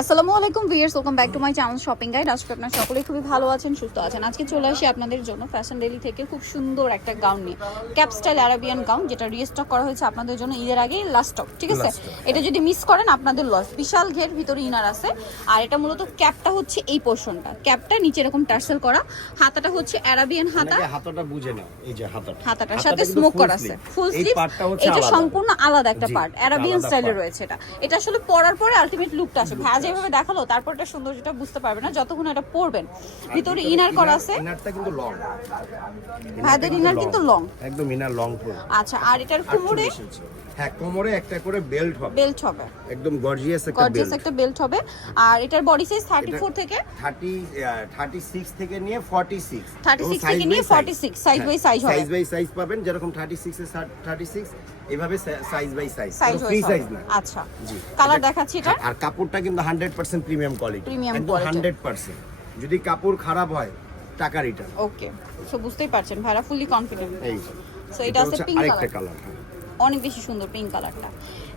আসসালামু আলাইকুম viewers welcome back to my channel shopping guide আজকে আপনারা সকলেই খুবই ভালো আছেন সুস্থ আছেন। আজকে চলে আসি আপনাদের জন্য ফ্যাশন ডেলি থেকে খুব সুন্দর একটা গাউন নিয়ে। ক্যাপ স্টাইল আরাবিয়ান গাউন যেটা রিস্টক করা হয়েছে আপনাদের জন্য ঈদের আগে লাস্ট স্টক ঠিক আছে? এটা যদি মিস করেন আপনাদের লস বিশাল ঘের ভিতরে ইনার আছে। আর এটা মূলত ক্যাপটা হচ্ছে এই পোর্শনটা ক্যাপটা নিচে এরকম টার্সেল করা। হাতাটা হচ্ছে আরাবিয়ান হাতা। হাতাটা বুঝে নাও এই যে হাতাটা। হাতাটার সাথে স্মোক করা আছে। ফুল এই স্লিভ পার্টটা হচ্ছে এটা সম্পূর্ণ আলাদা একটা পার্ট এটা অ্যারাবিয়ান স্টাইলে রয়েছে এটা। এটা আসলে পরার পরে আলটিমেট লুকটা আসে। যেভাবে দেখাল তারপর এটা সৌন্দর্যটা বুঝতে পারবে না যতক্ষণ এটা পরবেন। ভিতরে ইনার করা আছে। ইনারটা কিন্তু লং ভাইদের ইনার কিন্তু লং একদম ইনার লং পুরো আচ্ছা আর এটার কোমরে? হ্যাঁ কোমরে একটা করে বেল্ট হবে। বেল্ট হবে। একদম গর্জিয়াস একটা বেল্ট গর্জিয়াস একটা বেল্ট হবে। আর এটার বডি সাইজ 34 থেকে? 30 36 থেকে নিয়ে 46 36 থেকে নিয়ে 46 সাইজ বাই সাইজ হবে। সাইজ বাই সাইজ পাবেন যেরকম 36 এ 36 এভাবে size by size size free size না। আচ্ছা জি। কালার দেখাচ্ছি এটা? আর কাপড়টা কিন্তু 100% প্রিমিয়াম কোয়ালিটি Premium একদম 100% যদি কাপড় খারাপ হয় টাকা রিটার্ন ওকে সো বুঝতেই পারছেন ভাইরা ফুলি কনফিডেন্ট এই সো এটা আছে পিঙ্ক আরেকটা কালার কালার অনেক বেশি সুন্দর পিঙ্ক কালারটা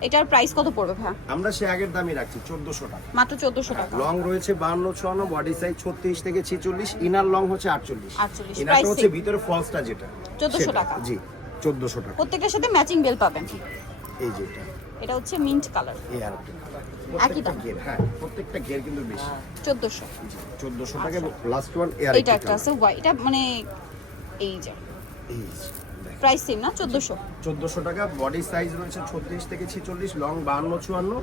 এটার প্রাইস কত পড়বে ভাইয়া? আমরা সে আগের দামই রাখছি 1400 টাকা। মাত্র 1400 টাকা। লং রয়েছে 52 54 বডি সাইজ 36 থেকে 46 ইনার লং হচ্ছে 48 48 ইনারটা হচ্ছে? ভিতরে ফলসটা যেটা 1400 টাকা। জি। 1400 টাকা। প্রত্যেকটার সাথে ম্যাচিং বেল পাবেন। এই যে এটা। এটা হচ্ছে মিন্ট কালার এই কালার একই দাম? প্রত্যেকটা হ্যাঁ প্রত্যেকটা ঘের কিন্তু বেশি। 1400 জি 1400 টাকা লাস্ট ওয়ান এই এটা একটা আছে হোয়াইট এটা মানে এই যে। এই প্রাইস সেম না 1400 1400 টাকা বডি সাইজ রয়েছে 36 থেকে 46 লং 52 54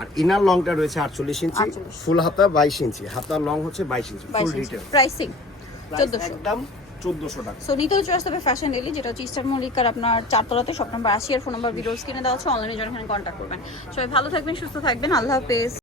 আর ইনার লংটা রয়েছে 48 ইঞ্চি 48 ফুল হাতা 22 ইঞ্চি হাতা লং হচ্ছে 22 ইঞ্চি ফুল 22 ডিটেইল প্রাইসিং 1400 একদম 1400 টাকা। সো নিতে চলে আসতে ফ্যাশন ডেলি যেটা হচ্ছে ইস্টার মল্লিকার আপনার চারতলাতে শপ নাম্বার আশি আর ফোন নাম্বার ভিডিও কিনে দেওয়া হচ্ছে অনলাইনে জন্য এখানে কন্ট্যাক্ট করবেন। সবাই ভালো থাকবেন, সুস্থ থাকবেন, আল্লাহ হাফেজ।